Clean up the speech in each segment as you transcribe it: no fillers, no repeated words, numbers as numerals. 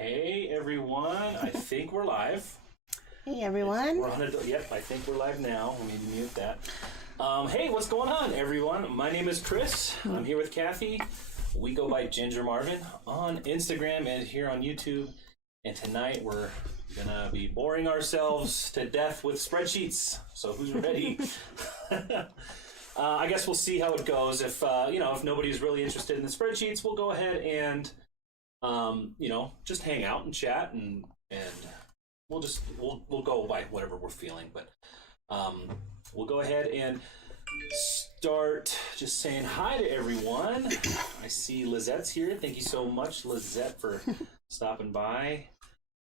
Hey everyone, I think we're live. Hey everyone. We're on it. Yep, I think we're live now. Let me mute that. Hey, what's going on, everyone? My name is Chris. I'm here with Kathy. We go by Ginger Marvin on Instagram and here on YouTube. And tonight we're gonna be boring ourselves to death with spreadsheets. So who's ready? I guess we'll see how it goes. If if nobody's really interested in the spreadsheets, we'll go ahead and just hang out and chat and we'll go by whatever we're feeling. But we'll go ahead and start just saying hi to everyone. I see Lizette's here. Thank you so much, Lizette, for stopping by.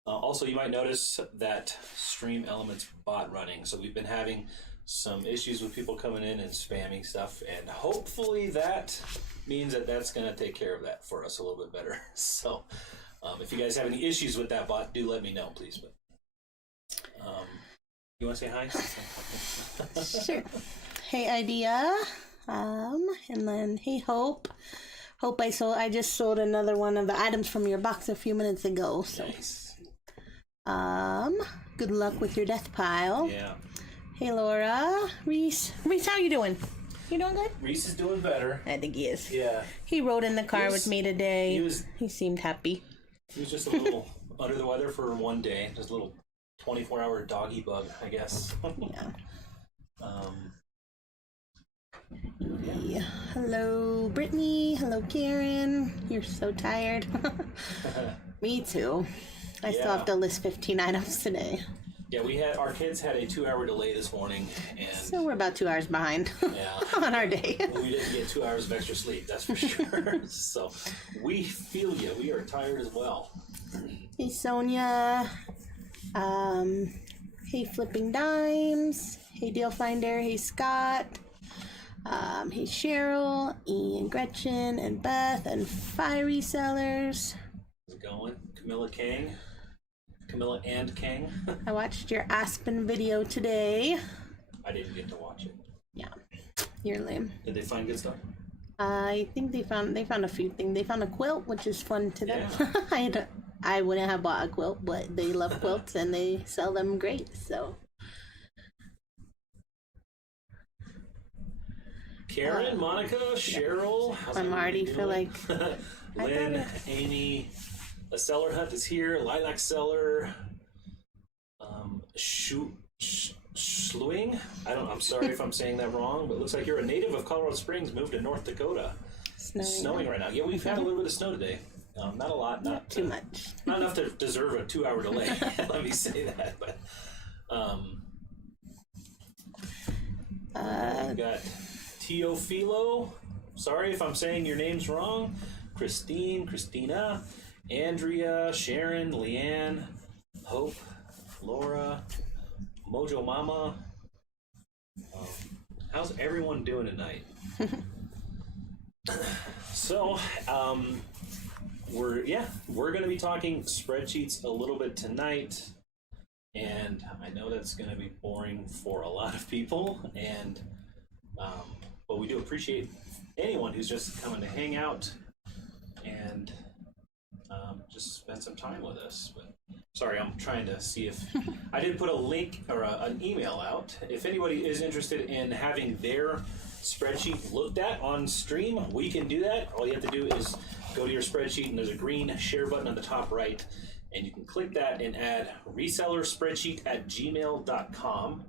Also, you might notice that Stream Elements bot running. So we've been having some issues with people coming in and spamming stuff, and hopefully that means that that's going to take care of that for us a little bit better. So if you guys have any issues with that bot, do let me know, please. But you want to say hi? Sure. Hey Idea, and then hey Hope. I just sold another one of the items from your box a few minutes ago. So Nice. Good luck with your death pile. Yeah. Hey Laura. Reese, how you doing? You doing good? Reese is doing better. I think he is. Yeah. He rode in the car with me today. He seemed happy. He was just a little under the weather for one day. Just a little 24-hour doggy bug, I guess. Yeah. Yeah. Hello, Brittany. Hello, Karen. You're so tired. Me too. I still have to list 15 items today. Yeah, our kids had a 2-hour delay this morning, and so we're about 2 hours behind on our day. We didn't get 2 hours of extra sleep, that's for sure. So we feel you. We are tired as well. Hey, Sonia. Hey, Flipping Dimes. Hey, Deal Finder. Hey, Scott. Hey, Cheryl, Ian, Gretchen, and Beth, and Fiery Sellers. How's it going? Camilla and King. I watched your Aspen video today. I didn't get to watch it. Yeah, you're lame. Did they find good stuff? I think they found a few things. They found a quilt, which is fun to them. Yeah. I wouldn't have bought a quilt, but they love quilts and they sell them great. So. Karen, Monica, Cheryl. I'm already feel like Lynn, Amy. A Seller Hut is here. Lilac Seller. Schluing. I'm sorry if I'm saying that wrong, but it looks like you're a native of Colorado Springs, moved to North Dakota. Snowing right now. Yeah, we've had a little bit of snow today. Not a lot. Not too much. Not enough to deserve a 2-hour delay. Let me say that. But we've got Teofilo. Sorry if I'm saying your names wrong. Christina, Andrea, Sharon, Leanne, Hope, Laura, Mojo Mama. How's everyone doing tonight? So, we're going to be talking spreadsheets a little bit tonight, and I know that's going to be boring for a lot of people, and but we do appreciate anyone who's just coming to hang out and just spend some time with us. But sorry, I'm trying to see if I did put a link or an email out. If anybody is interested in having their spreadsheet looked at on stream, we can do that. All you have to do is go to your spreadsheet, and there's a green share button on the top right, and you can click that and add resellerspreadsheet@gmail.com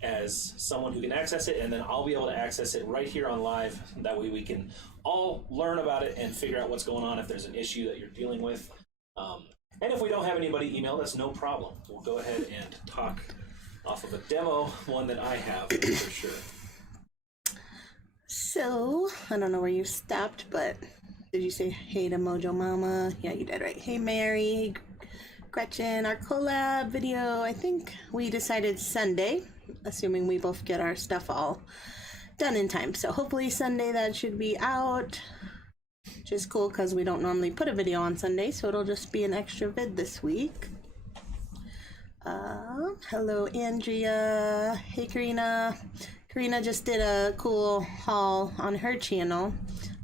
as someone who can access it, and then I'll be able to access it right here on live. That way we can all learn about it and figure out what's going on if there's an issue that you're dealing with. And if we don't have anybody email, that's no problem. We'll go ahead and talk off of a demo, one that I have for sure. So, I don't know where you stopped, but did you say hey to Mojo Mama? Yeah, you did, right? Hey Mary, hey Gretchen, our collab video, I think we decided Sunday, assuming we both get our stuff all done in time. So hopefully Sunday that should be out, which is cool because we don't normally put a video on Sunday, so it'll just be an extra vid this week. Hello Andrea, hey Karina. Karina just did a cool haul on her channel.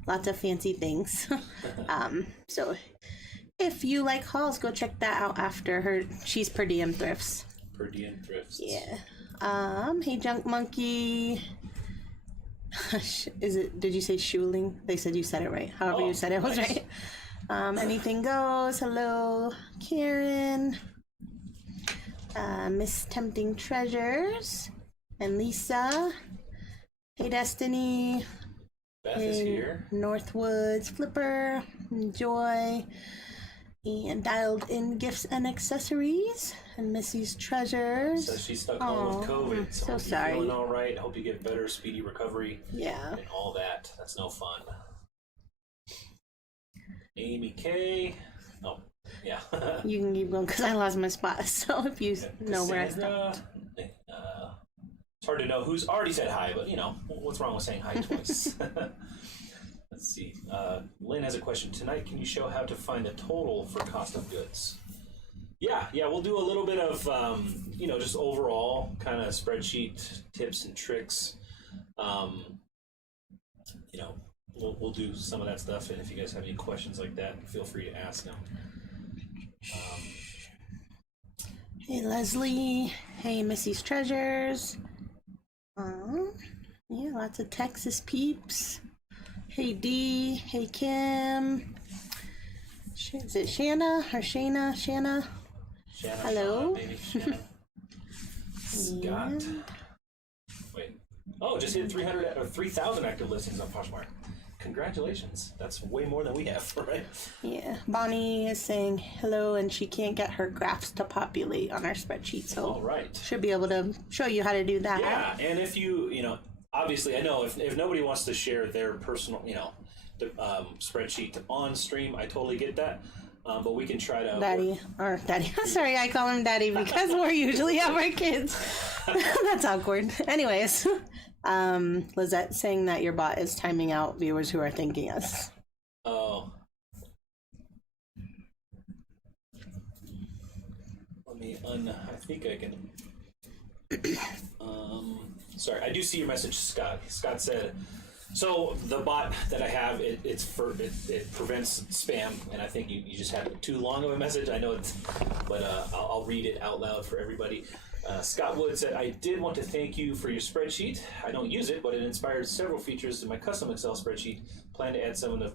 Lots of fancy things. So If you like hauls, go check that out after her. She's Per Diem Thrifts. Per Diem Thrifts. Yeah. Hey Junk Monkey. Is it? Did you say Shuling? They said you said it right. However you said it was nice. right. Anything goes. Hello, Karen. Miss Tempting Treasures and Lisa. Hey Destiny. Beth is here. Northwoods Flipper. Joy. And Dialed In Gifts and Accessories. And Missy's Treasures. So she's stuck home with COVID. So hope sorry. You're feeling all right. Hope you get better, speedy recovery. Yeah. And all that. That's no fun. Amy K. Oh, yeah. You can keep going because I lost my spot. So if you know where I stopped. It's hard to know who's already said hi, but you know, what's wrong with saying hi twice? Let's see. Lynn has a question. Tonight, can you show how to find the total for cost of goods? Yeah, we'll do a little bit of, just overall kind of spreadsheet tips and tricks. We'll do some of that stuff, and if you guys have any questions like that, feel free to ask them. Hey Leslie. Hey Missy's Treasures. Yeah, lots of Texas peeps. Hey Dee. Hey Kim. Is it Shanna or Shana? Shanna. Hello. Shana, maybe Shanna. Scott. Wait. Oh, just hit 300 or 3,000 active listings on Poshmark. Congratulations. That's way more than we have, right? Yeah. Bonnie is saying hello, and she can't get her graphs to populate on our spreadsheet, so all right. Should be able to show you how to do that. Yeah, and if obviously I know if nobody wants to share their personal, the spreadsheet on stream, I totally get that. But we can try to... Daddy. Sorry, I call him Daddy because we're usually have our kids. That's awkward. Anyways, Lizette saying that your bot is timing out viewers who are thanking us. Oh. Let me I think I can... sorry, I do see your message, Scott. Scott said... So the bot that I have, it prevents spam, and I think you just have too long of a message. I know but I'll read it out loud for everybody. Scott Wood said, I did want to thank you for your spreadsheet. I don't use it, but it inspired several features in my custom Excel spreadsheet. Plan to add some of the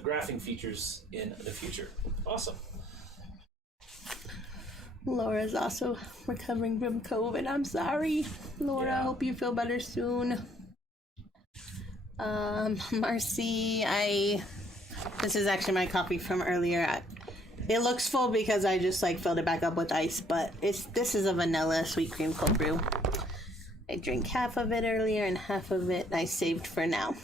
graphing features in the future. Awesome. Laura's also recovering from COVID. I'm sorry, Laura. I hope you feel better soon. Marcy, this is actually my coffee from earlier. It looks full because I just filled it back up with ice, but this is a vanilla sweet cream cold brew. I drank half of it earlier and half of it I saved for now.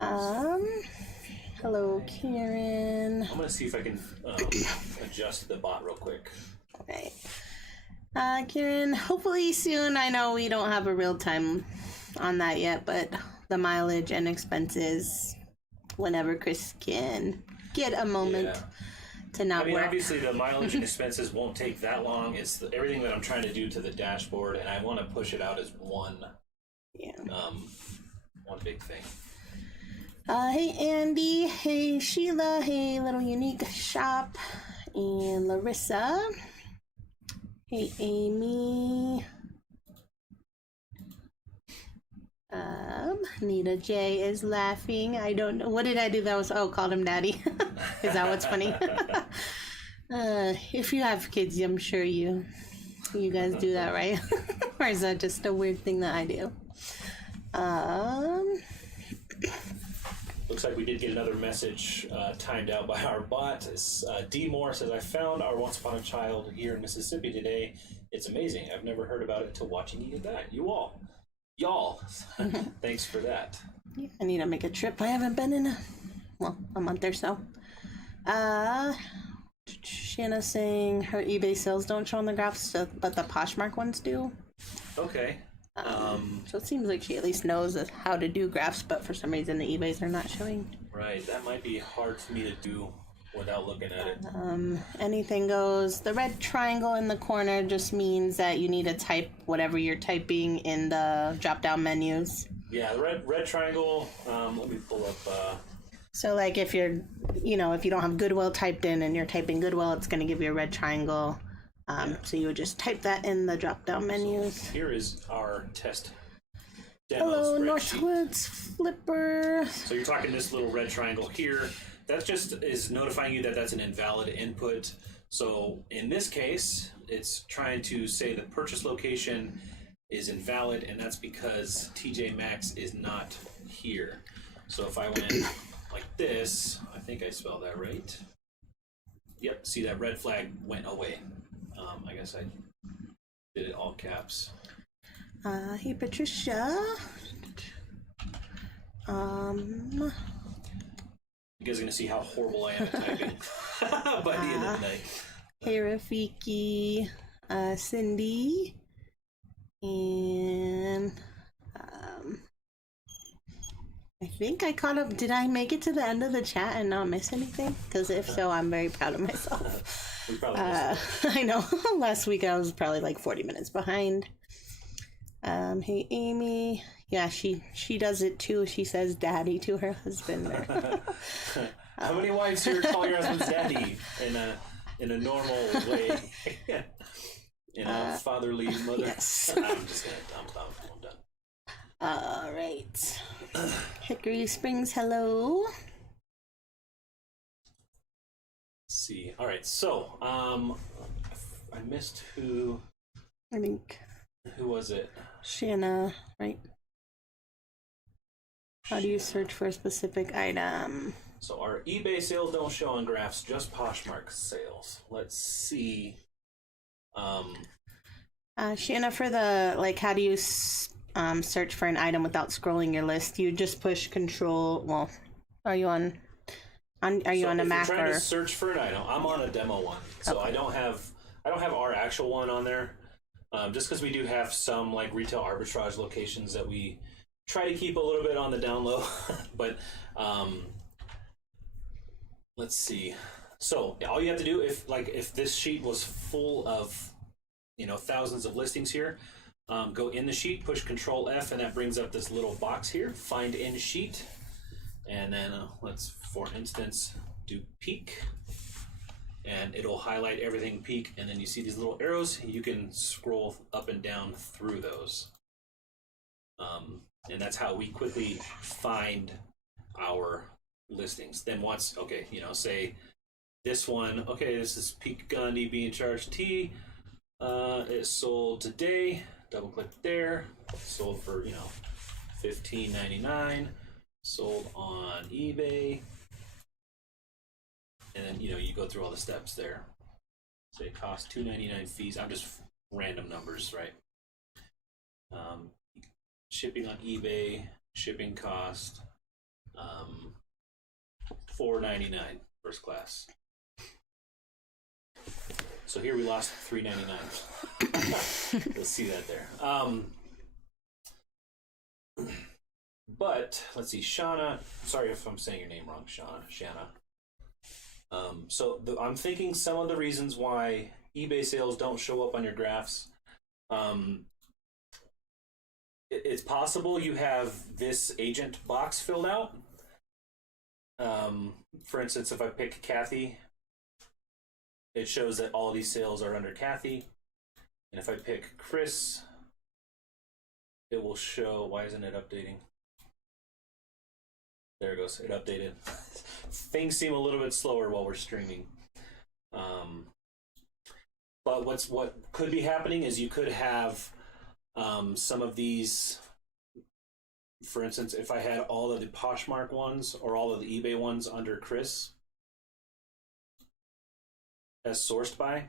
Hello, Karen. I'm gonna see if I can adjust the bot real quick. Alright. Karen, hopefully soon. I know we don't have a real time on that yet, but the mileage and expenses whenever Chris can get a moment to not work. Obviously the mileage and expenses won't take that long. It's everything that I'm trying to do to the dashboard, and I want to push it out as one big thing. Hey Andy, hey Sheila, hey Little Unique Shop, and Larissa. Hey Amy. Nita J is laughing. I don't know. What did I do? That was, called him Daddy. Is that what's funny? If you have kids, I'm sure you guys do that, right? Or is that just a weird thing that I do? Looks like we did get another message timed out by our bot. D. Moore says, I found our Once Upon a Child here in Mississippi today. It's amazing. I've never heard about it until watching you do that. Y'all. Thanks for that. Yeah, I need to make a trip. I haven't been in a month or so. Shanna's saying her eBay sales don't show on the graphs, but the Poshmark ones do. Okay. So it seems like she at least knows how to do graphs, but for some reason the eBays are not showing. Right, that might be hard for me to do without looking at it. Anything goes. The red triangle in the corner just means that you need to type whatever you're typing in the drop-down menus. Yeah, the red triangle. Let me pull up So like if you're, if you don't have Goodwill typed in and you're typing Goodwill, it's going to give you a red triangle. So you would just type that in the drop-down menus. Here is our test demo Hello, spreadsheet. Northwoods Flipper. So you're talking this little red triangle here. That just is notifying you that that's an invalid input. So in this case, it's trying to say the purchase location is invalid, and that's because TJ Maxx is not here. So if I went like this, I think I spelled that right. Yep, see that red flag went away. I guess I did it all caps. Hey Patricia. You guys are gonna see how horrible I am at typing by the end of the night. Hey Rafiki, Cindy, and I think I caught up. Did I make it to the end of the chat and not miss anything? Because if so, I'm very proud of myself. We probably missed it. I know. Last week I was probably like 40 minutes behind. Hey Amy. Yeah, she does it too. She says daddy to her husband. How many wives here call your husband's daddy in a normal way? In a fatherly mother? Yes. I'm just gonna I'm done. All right. Hickory Springs, hello. Let's see. All right, so I missed who I think was it? Shanna, right? How do you search for a specific item? So our eBay sales don't show on graphs, just Poshmark sales. Let's see. Shanna, for the how do you search for an item without scrolling your list? You just push Control. Well, are you on a Mac if you're trying or? to search for an item, I'm on a demo one, so Okay. I don't have our actual one on there. Just because we do have some retail arbitrage locations that we try to keep a little bit on the down low, but let's see. So all you have to do if this sheet was full of thousands of listings here, go in the sheet, push Control F, and that brings up this little box here, Find in Sheet, and then let's for instance do peak. And it'll highlight everything peak, and then you see these little arrows. You can scroll up and down through those, and that's how we quickly find our listings. Then once, say this one, this is Peak Gandhi being charged T. It sold today. Double click there. Sold for $15.99. Sold on eBay. And then you go through all the steps there. So it costs $2.99 fees. I'm just random numbers, right? Shipping on eBay, shipping cost $4.99 first class. So here we lost $3.99. Let's see that there. But let's see, Shauna. Sorry if I'm saying your name wrong, Shanna. I'm thinking some of the reasons why eBay sales don't show up on your graphs. It's possible you have this agent box filled out. For instance, if I pick Kathy, it shows that all of these sales are under Kathy. And if I pick Chris, it will show, why isn't it updating? There it goes, it updated. Things seem a little bit slower while we're streaming. But what could be happening is you could have some of these, for instance, if I had all of the Poshmark ones or all of the eBay ones under Chris as sourced by,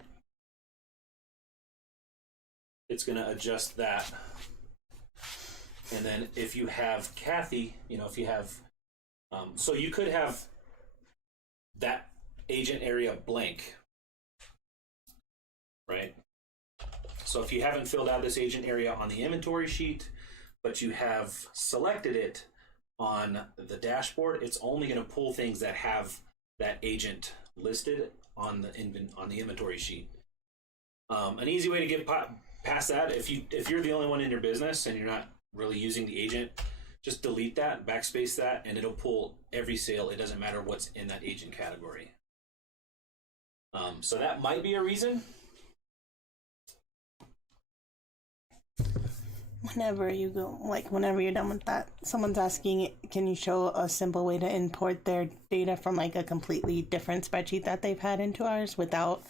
it's going to adjust that. And then if you have Kathy, if you have, so you could have that agent area blank, right? So if you haven't filled out this agent area on the inventory sheet, but you have selected it on the dashboard, it's only going to pull things that have that agent listed on the inventory sheet. An easy way to get past that, if you're the only one in your business and you're not really using the agent, just delete that, backspace that, and it'll pull every sale. It doesn't matter what's in that agent category. So that might be a reason. Whenever you go, like whenever you're done with that, someone's asking, can you show a simple way to import their data from like a completely different spreadsheet that they've had into ours without,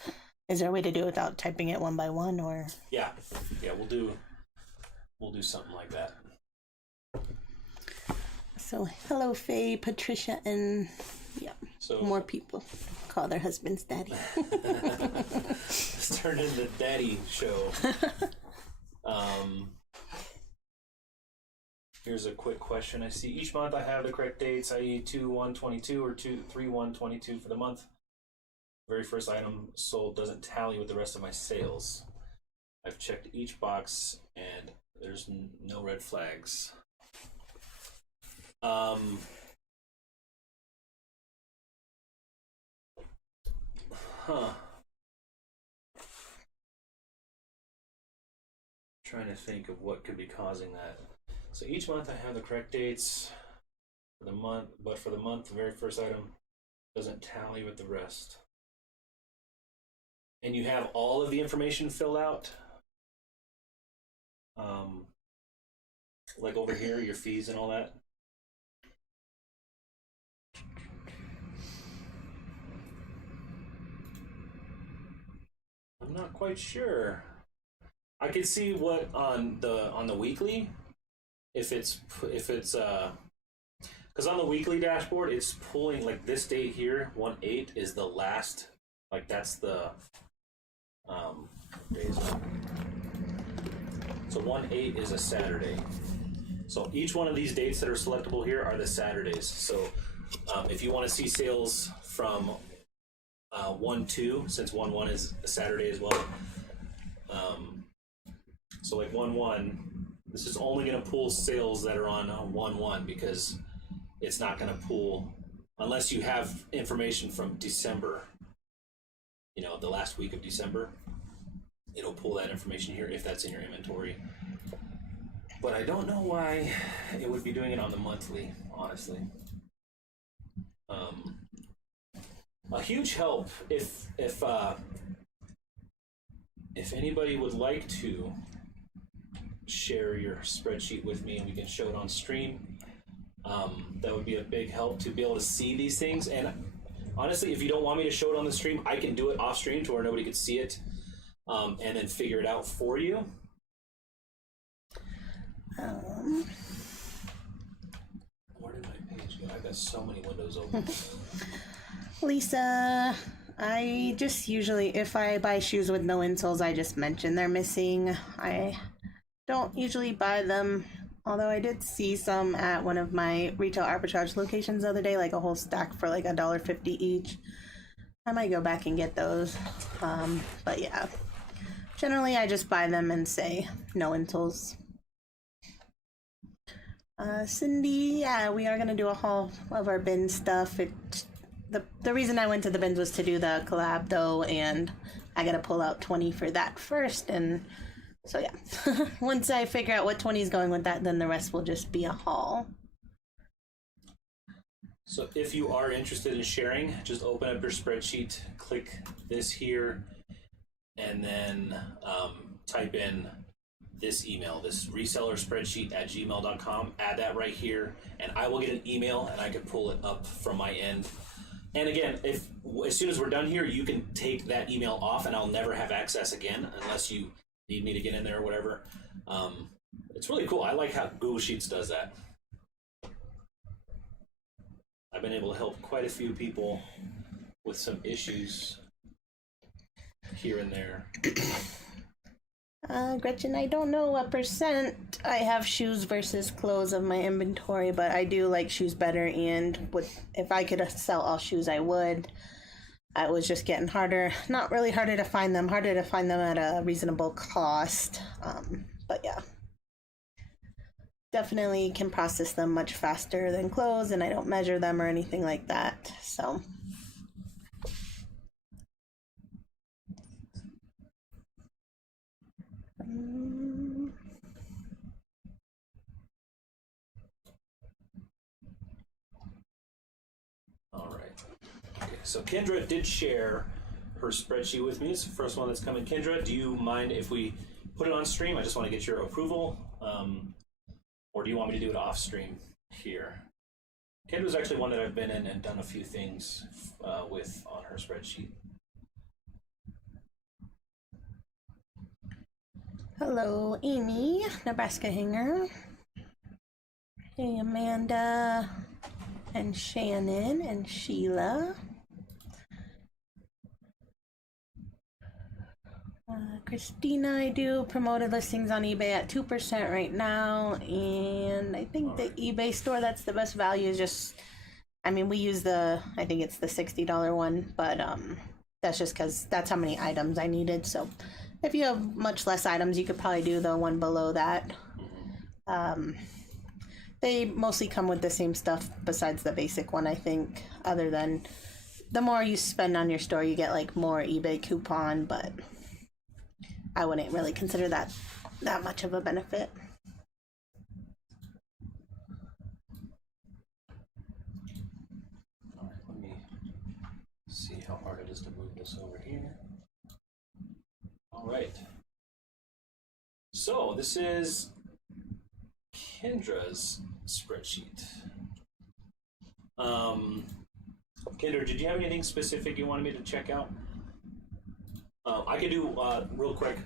is there a way to do it without typing it one by one, or? Yeah, we'll do something like that. So hello Faye, Patricia, and yeah, So more people call their husbands daddy. It's turned into daddy show. Here's a quick question. I see each month I have the correct dates, i.e. 2/1/22 or 3/1/22 for the month. Very first item sold doesn't tally with the rest of my sales. I've checked each box and there's no red flags. Trying to think of what could be causing that. So each month I have the correct dates for the month, but for the month, the very first item doesn't tally with the rest. And you have all of the information filled out. Like over here, your fees and all that. I'm not quite sure. I could see what on the weekly, if it's because on the weekly dashboard it's pulling like this date here, 1/8 is the last, like that's the days. So 1/8 is a Saturday. So each one of these dates that are selectable here are the Saturdays. So if you want to see sales from 1/2, since 1/1 is a Saturday as well. So like 1/1, this is only going to pull sales that are on 1/1 because it's not going to pull unless you have information from December. You know, the last week of December, it'll pull that information here if that's in your inventory. But I don't know why it would be doing it on the monthly, honestly. A huge help if anybody would like to share your spreadsheet with me and we can show it on stream, that would be a big help to be able to see these things. And honestly, if you don't want me to show it on the stream, I can do it off stream to where nobody could see it, and then figure it out for you. Where did my page go? I've got so many windows open. Lisa, I just usually, if I buy shoes with no insoles, I just mention they're missing. I don't usually buy them, although I did see some at one of my retail arbitrage locations the other day, like a whole stack for like $1.50 each. I might go back and get those. But yeah, generally I just buy them and say no insoles. Cindy, yeah, we are going to do a haul of our bin stuff. The reason I went to the bins was to do the collab though, and I gotta pull out 20 for that first, and so yeah. Once I figure out what 20 is going with that, then the rest will just be a haul. So if you are interested in sharing, just open up your spreadsheet, click this here, and then type in this email, this resellerspreadsheet@gmail.com, add that right here, and I will get an email and I can pull it up from my end. And again, if as soon as we're done here, you can take that email off and I'll never have access again unless you need me to get in there or whatever. It's really cool. I like how Google Sheets does that. I've been able to help quite a few people with some issues here and there. Gretchen, I don't know what percent I have shoes versus clothes of my inventory, but I do like shoes better, and if I could sell all shoes, I would. It was just getting harder. Not really harder to find them at a reasonable cost. But yeah. Definitely can process them much faster than clothes, and I don't measure them or anything like that, so... so Kendra did share her spreadsheet with me. It's the first one that's coming. Kendra, do you mind if we put it on stream? I just want to get your approval. Or do you want me to do it off stream here? Kendra's actually one that I've been in and done a few things with on her spreadsheet. Hello, Amy, Nebraska Hanger. Hey, Amanda, and Shannon, and Sheila. Christina, I do promoted listings on eBay at 2% right now, and I think the eBay store that's the best value is just, I mean, we use I think it's the $60 one, but that's just because that's how many items I needed. So if you have much less items, you could probably do the one below that. They mostly come with the same stuff besides the basic one, I think, other than the more you spend on your store, you get like more eBay coupon, but I wouldn't really consider that much of a benefit. All right, let me see how hard it is to move this over here. All right. So this is Kendra's spreadsheet. Kendra, did you have anything specific you wanted me to check out? I could do real quick.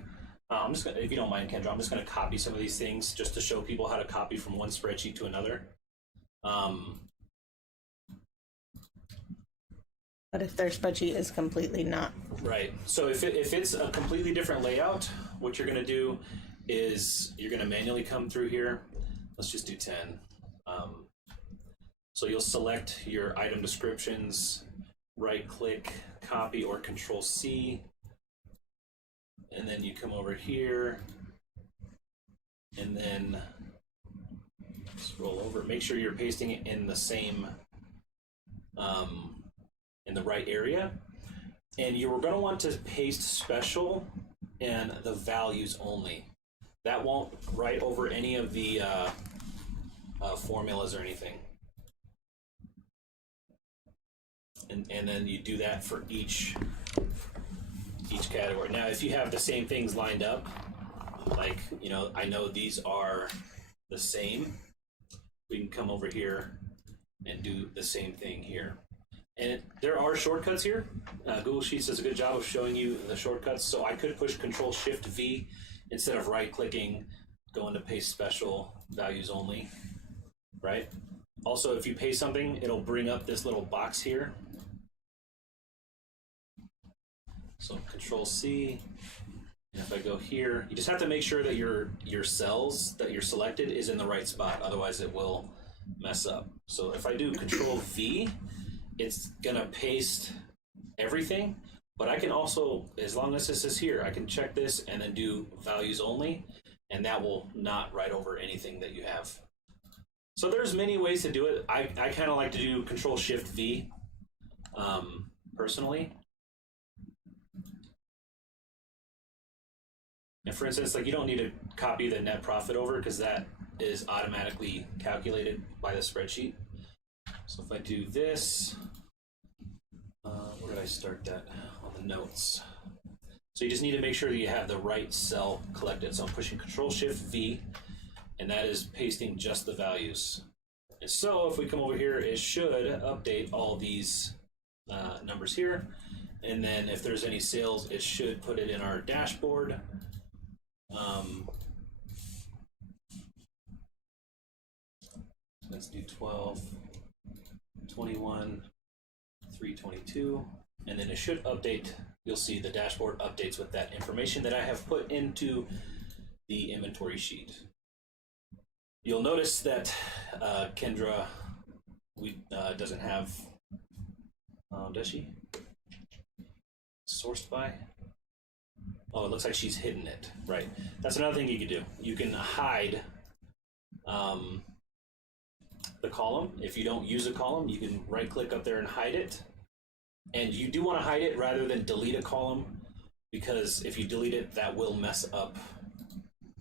I'm just gonna, if you don't mind, Kendra, I'm just going to copy some of these things just to show people how to copy from one spreadsheet to another. But if their spreadsheet is completely not right, so if it's a completely different layout, what you're going to do is you're going to manually come through here. Let's just do 10. So you'll select your item descriptions, right-click, copy, or Control-C. And then you come over here and then scroll over. Make sure you're pasting it in the same, in the right area. And you're going to want to paste special and the values only. That won't write over any of the formulas or anything. And then you do that for each category. Now, if you have the same things lined up, like, you know, I know these are the same, we can come over here and do the same thing here. And there are shortcuts here. Google Sheets does a good job of showing you the shortcuts. So I could push Control-Shift-V instead of right-clicking, going to paste special, values only, right? Also, if you paste something, it'll bring up this little box here. So Control-C, and if I go here, you just have to make sure that your cells that you're selected is in the right spot, otherwise it will mess up. So if I do Control-V, it's gonna paste everything, but I can also, as long as this is here, I can check this and then do values only, and that will not write over anything that you have. So there's many ways to do it. I kind of like to do Control-Shift-V personally. And for instance, like, you don't need to copy the net profit over because that is automatically calculated by the spreadsheet. So if I do this, where did I start that? On the notes. So you just need to make sure that you have the right cell collected. So I'm pushing Control-Shift-V, and that is pasting just the values. And so if we come over here, it should update all these numbers here. And then if there's any sales, it should put it in our dashboard. Let's do 12, 21, 322, and then it should update. You'll see the dashboard updates with that information that I have put into the inventory sheet. You'll notice that Kendra doesn't have, does she? Sourced by? Oh, it looks like she's hidden it. Right. That's another thing you can do. You can hide the column. If you don't use a column, you can right click up there and hide it. And you do want to hide it rather than delete a column, because if you delete it, that will mess up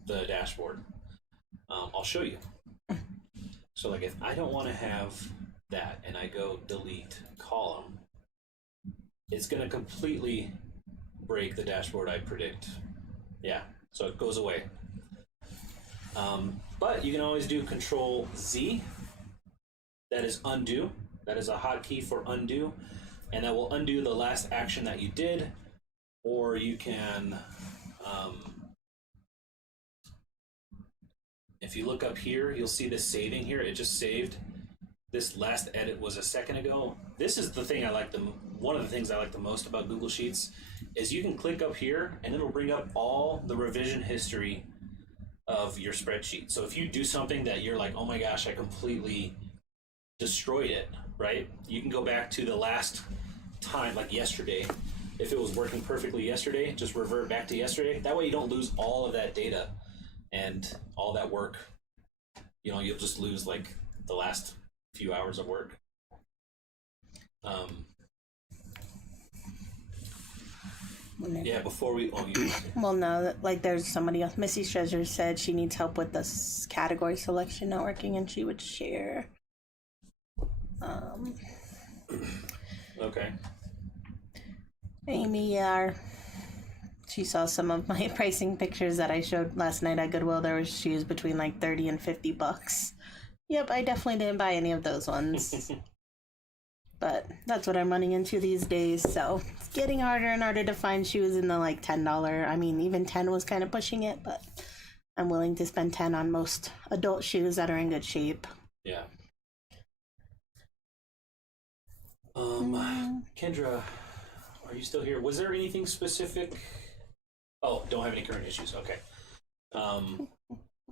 the dashboard. I'll show you. So like, if I don't want to have that and I go delete column, it's going to completely break the dashboard, I predict. Yeah, so it goes away. But you can always do Control Z. That is undo. That is a hotkey for undo, and that will undo the last action that you did. Or you can, if you look up here, you'll see this saving here. It just saved. This last edit was a second ago. This is the thing I like one of the things I like the most about Google Sheets is you can click up here and it'll bring up all the revision history of your spreadsheet. So if you do something that you're like, oh my gosh, I completely destroyed it, right? You can go back to the last time, like yesterday. If it was working perfectly yesterday, just revert back to yesterday. That way you don't lose all of that data and all that work. You'll just lose like the last few hours of work. Yeah, before we... Well, no, like there's somebody else. Missy Treasure said she needs help with this category selection not working, and she would share. Okay. Amy, she saw some of my pricing pictures that I showed last night at Goodwill. There was shoes between like $30 and $50. Yep, I definitely didn't buy any of those ones. But that's what I'm running into these days, so it's getting harder and harder to find shoes in the like $10. I mean, even 10 was kind of pushing it, but I'm willing to spend 10 on most adult shoes that are in good shape. Yeah. Kendra, are you still here? Was there anything specific? Oh, don't have any current issues. Okay.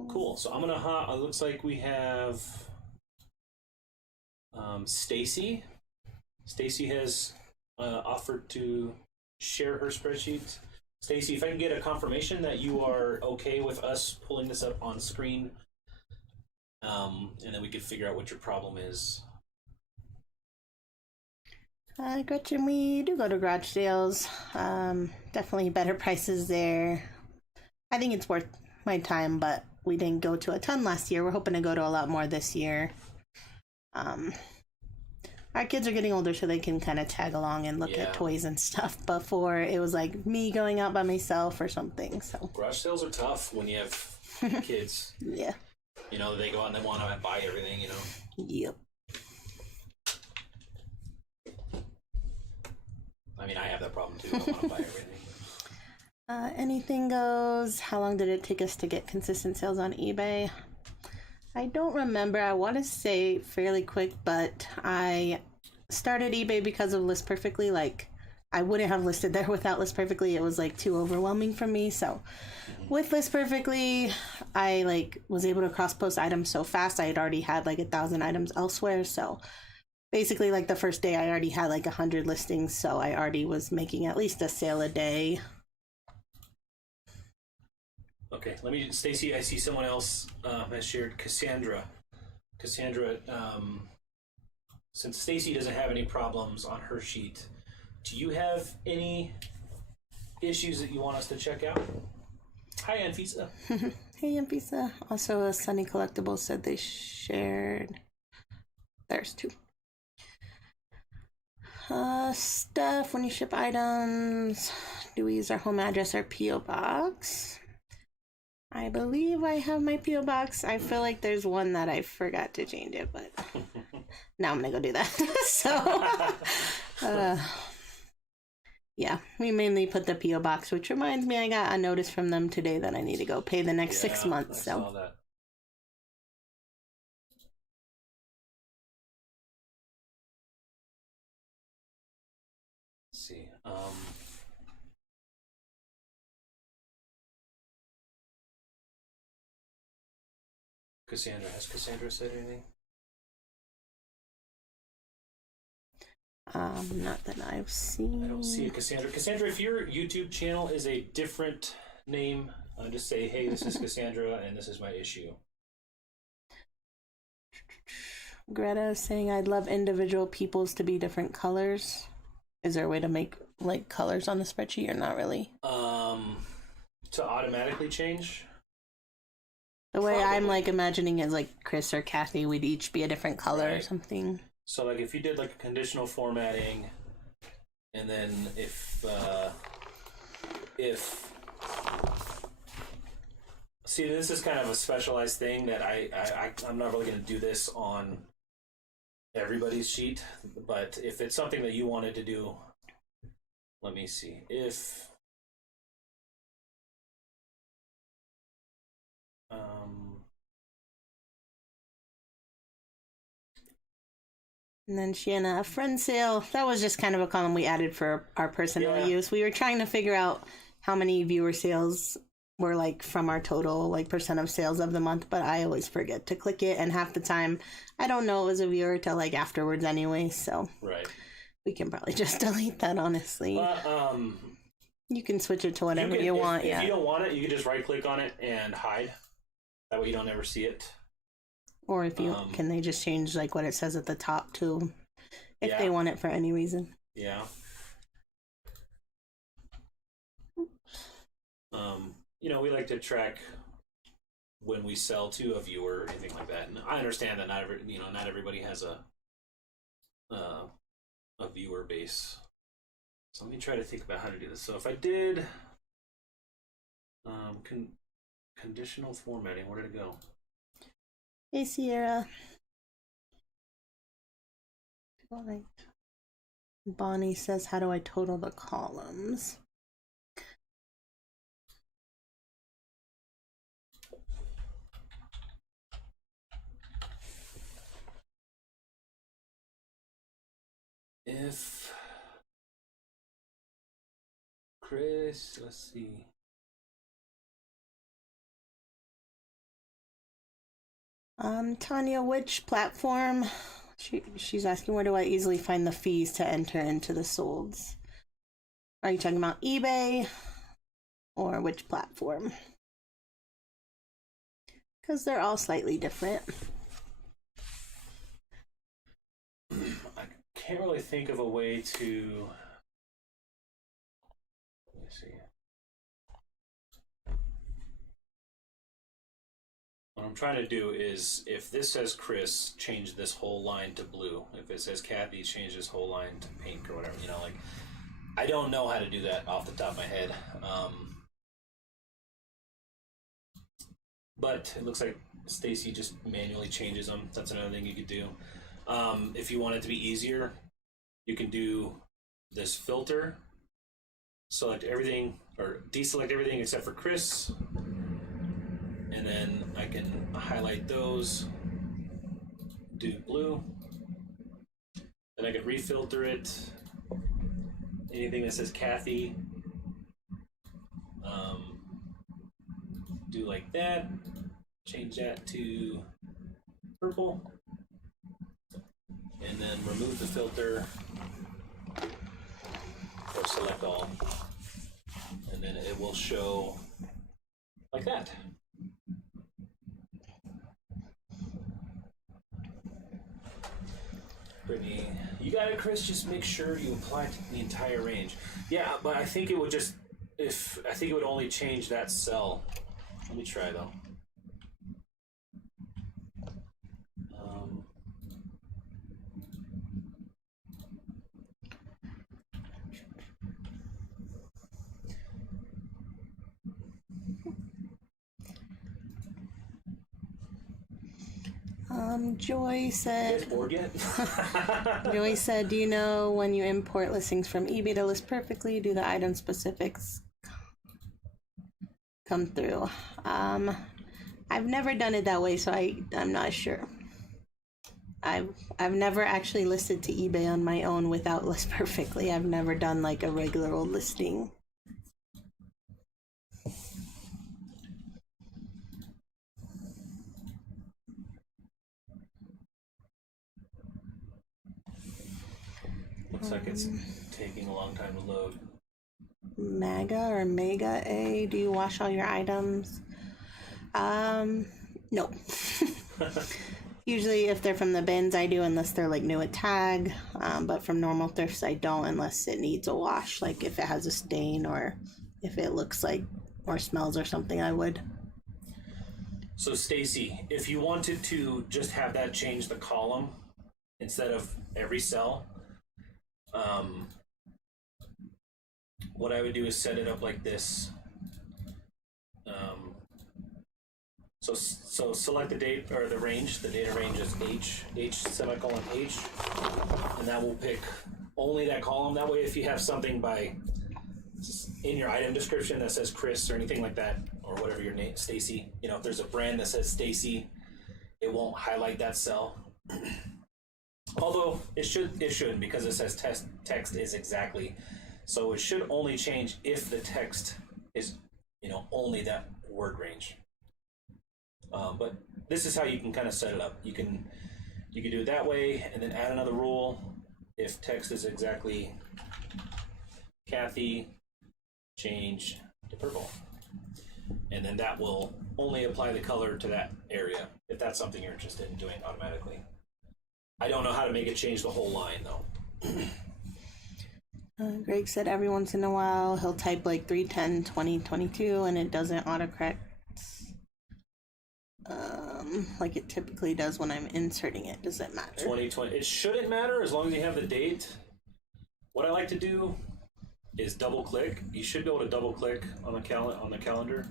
Cool. So I'm gonna. It looks like we have Stacy. Stacy has offered to share her spreadsheet. Stacy, if I can get a confirmation that you are okay with us pulling this up on screen, and then we can figure out what your problem is. Gretchen, we do go to garage sales. Definitely better prices there. I think it's worth my time, but we didn't go to a ton last year. We're hoping to go to a lot more this year. Our kids are getting older, so they can kind of tag along and look at toys and stuff. Before, it was like me going out by myself or something. So garage sales are tough when you have kids. Yeah. They go out and they want to buy everything, Yep. I mean, I have that problem too. I want to buy everything. Anything goes. How long did it take us to get consistent sales on eBay? I don't remember. I want to say fairly quick, but I started eBay because of List Perfectly. Like, I wouldn't have listed there without List Perfectly. It was like too overwhelming for me. So with List Perfectly, I was able to cross-post items so fast. I had already had 1,000 items elsewhere. So basically, the first day I already had 100 listings. So I already was making at least a sale a day. Okay, Stacy, I see someone else has shared Cassandra. Cassandra, since Stacy doesn't have any problems on her sheet, do you have any issues that you want us to check out? Hi, Anfisa. Hey, Anfisa. Also, a Sunny Collectibles said they shared. There's two. Stuff, when you ship items, do we use our home address or P.O. box? I believe I have my P.O. box. I feel like there's one that I forgot to change it, but now I'm gonna go do that. So, yeah, we mainly put the P.O. box, which reminds me I got a notice from them today that I need to go pay the next 6 months. I saw that. Let's see. Has Cassandra said anything? Not that I've seen. I don't see it, Cassandra. Cassandra, if your YouTube channel is a different name, just say, hey, this is Cassandra and this is my issue. Greta is saying, I'd love individual peoples to be different colors. Is there a way to make colors on the spreadsheet or not really? To automatically change? The way I'm imagining is Chris or Kathy, we'd each be a different color or something. So if you did a conditional formatting, And then if see, this is kind of a specialized thing that I'm not really going to do this on everybody's sheet, but if it's something that you wanted to do, let me see. If and then Shanna, a friend sale. That was just kind of a column we added for our personal use. We were trying to figure out how many viewer sales were like from our total like percent of sales of the month, but I always forget to click it, and half the time I don't know it was a viewer till like afterwards anyway, so right. We can probably just delete that, honestly. You can switch it to whatever you want. If you don't want it, you can just right click on it and hide. That way you don't ever see it. Or if you can they just change like what it says at the top too, if they want it for any reason. Yeah. We like to track when we sell to a viewer or anything like that. And I understand that not everybody has a viewer base. So let me try to think about how to do this. So if I did conditional formatting, where did it go? Hey Sierra. Bonnie says, how do I total the columns? If Chris, let's see. Tanya, which platform? She's asking, where do I easily find the fees to enter into the solds? Are you talking about eBay or which platform? Because they're all slightly different. I can't really think of a way to. Let me see. What I'm trying to do is, if this says Chris, change this whole line to blue. If it says Kathy, change this whole line to pink or whatever. Like, I don't know how to do that off the top of my head. But it looks like Stacy just manually changes them. That's another thing you could do. If you want it to be easier, you can do this filter, select everything, or deselect everything except for Chris, and then I can highlight those, do blue, then I can refilter it. Anything that says Kathy, do like that, change that to purple, and then remove the filter or select all, and then it will show like that. Brittany, you got it, Chris. Just make sure you apply it to the entire range. Yeah, but I think it would just, I think it would only change that cell. Let me try though. Joy said. You guys bored yet? Joy said, do you know when you import listings from eBay to list perfectly, do the item specifics come through? I've never done it that way, so I'm not sure. I've never actually listed to eBay on my own without list perfectly. I've never done like a regular old listing. Looks like it's taking a long time to load. Maga or Mega A, do you wash all your items? No. Usually if they're from the bins, I do, unless they're like new at tag. But from normal thrifts, I don't, unless it needs a wash. Like if it has a stain or if it looks like or smells or something, I would. So Stacy, if you wanted to just have that change the column instead of every cell, what I would do is set it up like this. So select the date or the range. The data range is H semicolon H, and that will pick only that column. That way, if you have something in your item description that says Chris or anything like that, or whatever your name, Stacy, if there's a brand that says Stacy, it won't highlight that cell. Although it shouldn't, because it says text is exactly. So it should only change if the text is, only that word range. But this is how you can kind of set it up. You can do it that way, and then add another rule. If text is exactly Kathy, change to purple. And then that will only apply the color to that area, if that's something you're interested in doing automatically. I don't know how to make it change the whole line, though. Greg said every once in a while he'll type like 310 2022 and it doesn't autocorrect like it typically does when I'm inserting it. Does it matter? 2020. It shouldn't matter as long as you have the date. What I like to do is double click. You should be able to double click on the calendar.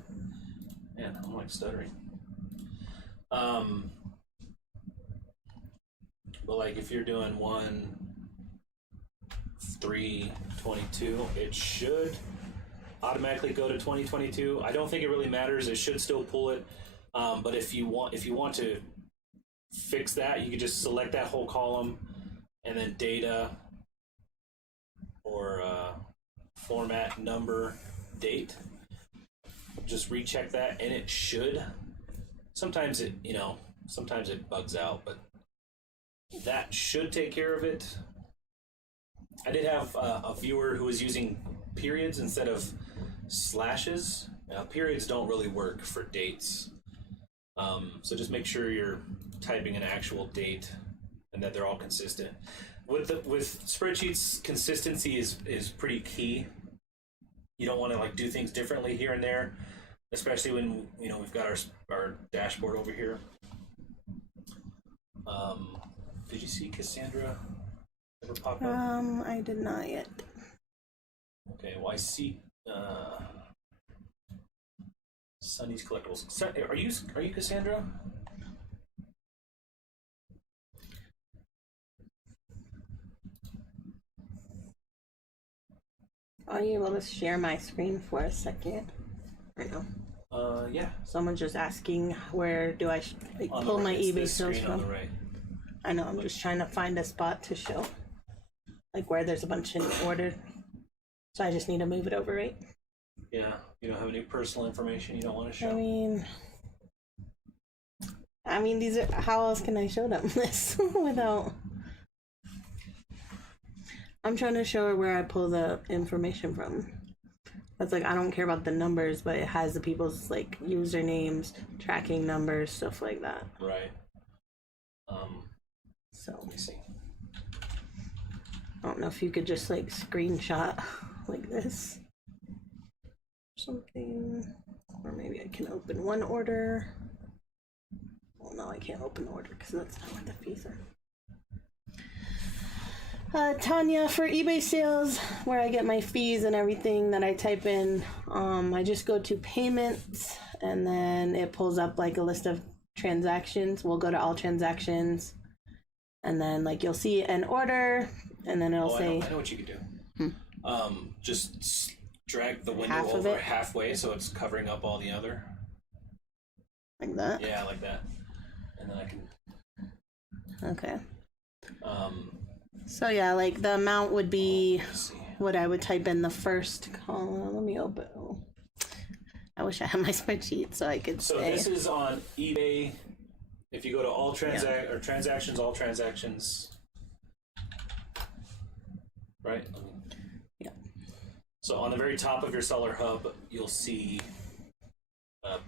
Man, I'm like stuttering. But like if you're doing 1/3/22, it should automatically go to 2022. I don't think it really matters. It should still pull it. But if you want to fix that, you can just select that whole column and then data or format number date. Just recheck that, and it should. Sometimes it bugs out, but that should take care of it. I did have a viewer who was using periods instead of slashes. Now, periods don't really work for dates. So just make sure you're typing an actual date and that they're all consistent. With spreadsheets, consistency is pretty key. You don't want to like do things differently here and there, especially when we've got our dashboard over here. Did you see Cassandra ever pop up? I did not yet. Okay, well I see Sunny's Collectibles. Are you Cassandra? Are you able to share my screen for a second? Or no? Yeah. Someone's just asking where do I pull my eBay sales from? On the right. I know, I'm just trying to find a spot to show. Like where there's a bunch in ordered. So I just need to move it over, right? Yeah. You don't have any personal information you don't want to show? I mean, these are, how else can I show them this without... I'm trying to show her where I pull the information from. That's like, I don't care about the numbers, but it has the people's like usernames, tracking numbers, stuff like that. Right. So let me see. I don't know if you could just like screenshot like this. Something. Or maybe I can open one order. Well, no, I can't open the order because that's not where the fees are. Tanya, for eBay sales, where I get my fees and everything that I type in, I just go to payments and then it pulls up like a list of transactions. We'll go to all transactions and then like you'll see an order and then it'll say... I know what you could do. Just drag the window over halfway so it's covering up all the other. Like that? Yeah, like that. And then I can... Okay. So yeah, like the amount would be what I would type in the first column. Let me open. Oh. I wish I had my spreadsheet so I could say. This is on eBay. If you go to all transactions, all transactions, right? Yeah. So on the very top of your seller hub, you'll see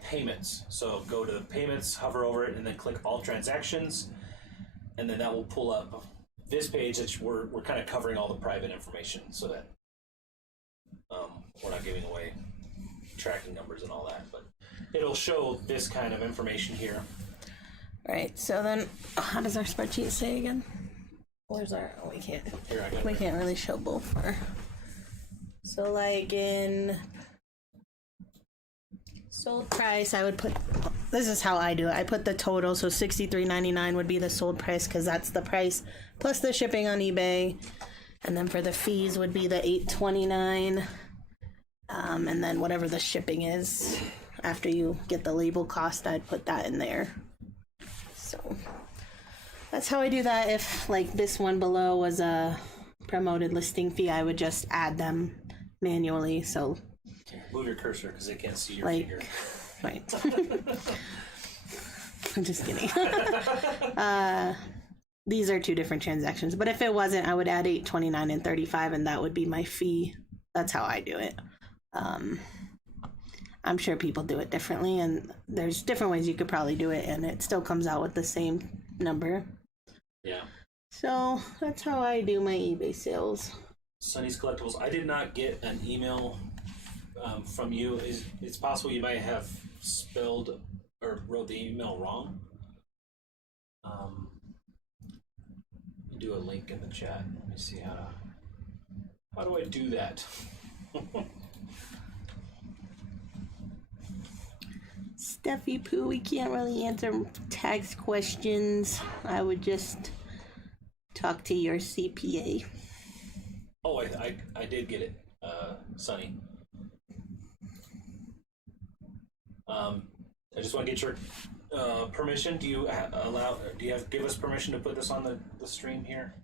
payments. So go to payments, hover over it, and then click all transactions, and then that will pull up this page that we're kind of covering all the private information so that we're not giving away tracking numbers and all that, but it'll show this kind of information here. Right, so then how does our spreadsheet say again? Where's our... Oh, we can't. Here, I got it. We can't really show both our So like in sold price, I would put, this is how I do it. I put the total, so $63.99 would be the sold price because that's the price plus the shipping on eBay. And then for the fees would be the $8.29. And then whatever the shipping is after you get the label cost, I'd put that in there. So that's how I do that. If like this one below was a promoted listing fee, I would just add them manually. So move your cursor because they can't see your like, finger. Right. I'm just kidding. These are two different transactions, but if it wasn't, I would add $8.29 and $35, and that would be my fee. That's how I do it. I'm sure people do it differently, and there's different ways you could probably do it, and it still comes out with the same number. Yeah. So that's how I do my eBay sales. Sunny's Collectibles. I did not get an email from you. It's possible you might have spelled or wrote the email wrong. Do a link in the chat. Let me see how do I do that? Steffi Poo, we can't really answer tax questions. I would just talk to your CPA. Oh, I did get it, Sunny. I just want to get your permission. Do you give us permission to put this on the stream here?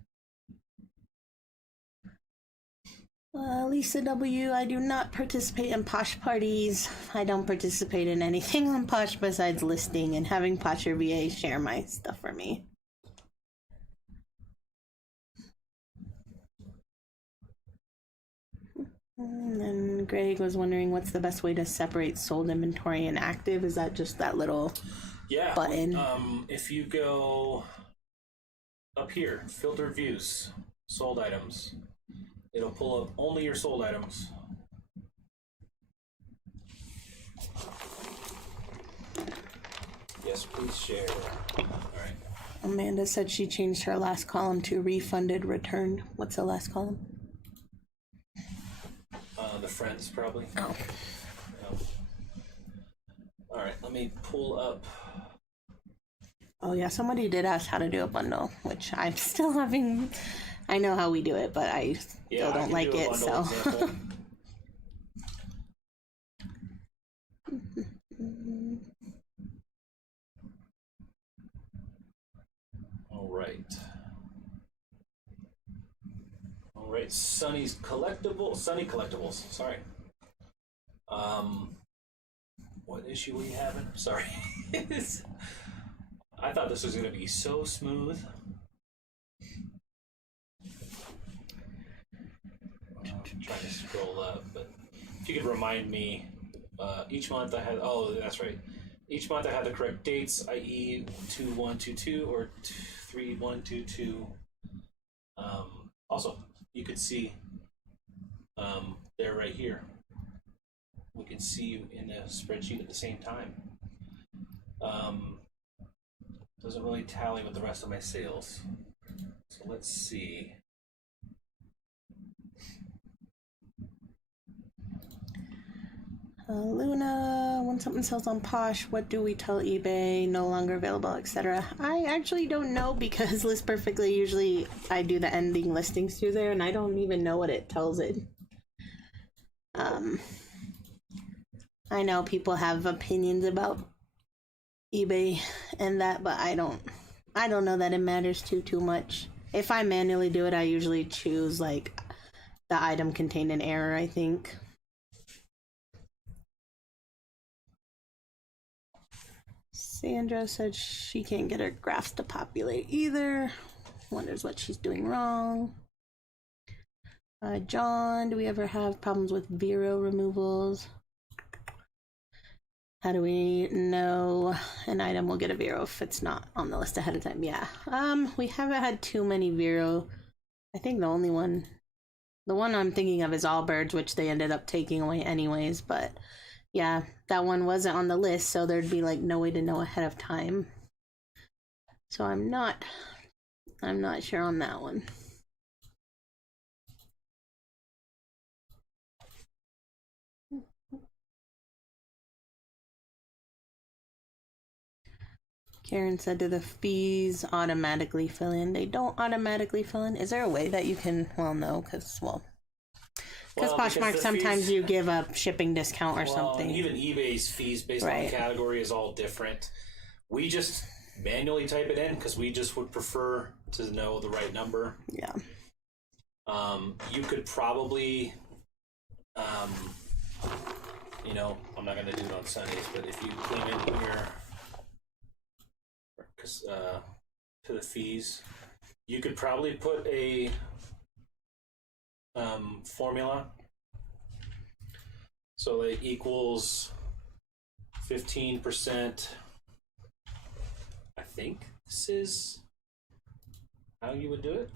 Lisa W, I do not participate in Posh parties. I don't participate in anything on Posh besides listing and having Posh or VA share my stuff for me. And then Greg was wondering what's the best way to separate sold inventory and active. Is that just that little button? If you go up here, filter views, sold items, it'll pull up only your sold items. Yes, please share. All right. Amanda said she changed her last column to refunded returned. What's the last column? The friends, probably. Oh. All right, let me pull up. Oh yeah, somebody did ask how to do a bundle, which I'm still having. I know how we do it, but I still don't like it. So. All right, Sunny Collectibles. Sorry. What issue were you having? Sorry. I thought this was going to be so smooth. I'm trying to scroll up, but if you could remind me, each month I had. Oh, that's right. Each month I had the correct dates, i.e., 2122 or 3122. Also, you could see there right here. We can see you in the spreadsheet at the same time. Doesn't really tally with the rest of my sales. So let's see. Luna, when something sells on Posh, what do we tell eBay? No longer available, etc. I actually don't know because List Perfectly, usually I do the ending listings through there and I don't even know what it tells it. I know people have opinions about eBay and that, but I don't know that it matters too much. If I manually do it, I usually choose like the item contained in error, I think. Sandra said she can't get her graphs to populate either. Wonders what she's doing wrong. John, do we ever have problems with Vero removals? How do we know an item will get a Vero if it's not on the list ahead of time? Yeah. We haven't had too many Vero. I think the one I'm thinking of is Allbirds, which they ended up taking away anyways, but yeah, that one wasn't on the list, so there'd be like no way to know ahead of time. So I'm not sure on that one. Karen said, do the fees automatically fill in? They don't automatically fill in. Is there a way that you can, well, no, because Poshmark, sometimes you give a shipping discount or something. Even eBay's fees based on the category is all different. We just manually type it in because we just would prefer to know the right number. Yeah. You could probably, you know, I'm not going to do it on Sundays, but if you came in here to the fees, you could probably put a formula. So it equals 15%. I think this is how you would do it.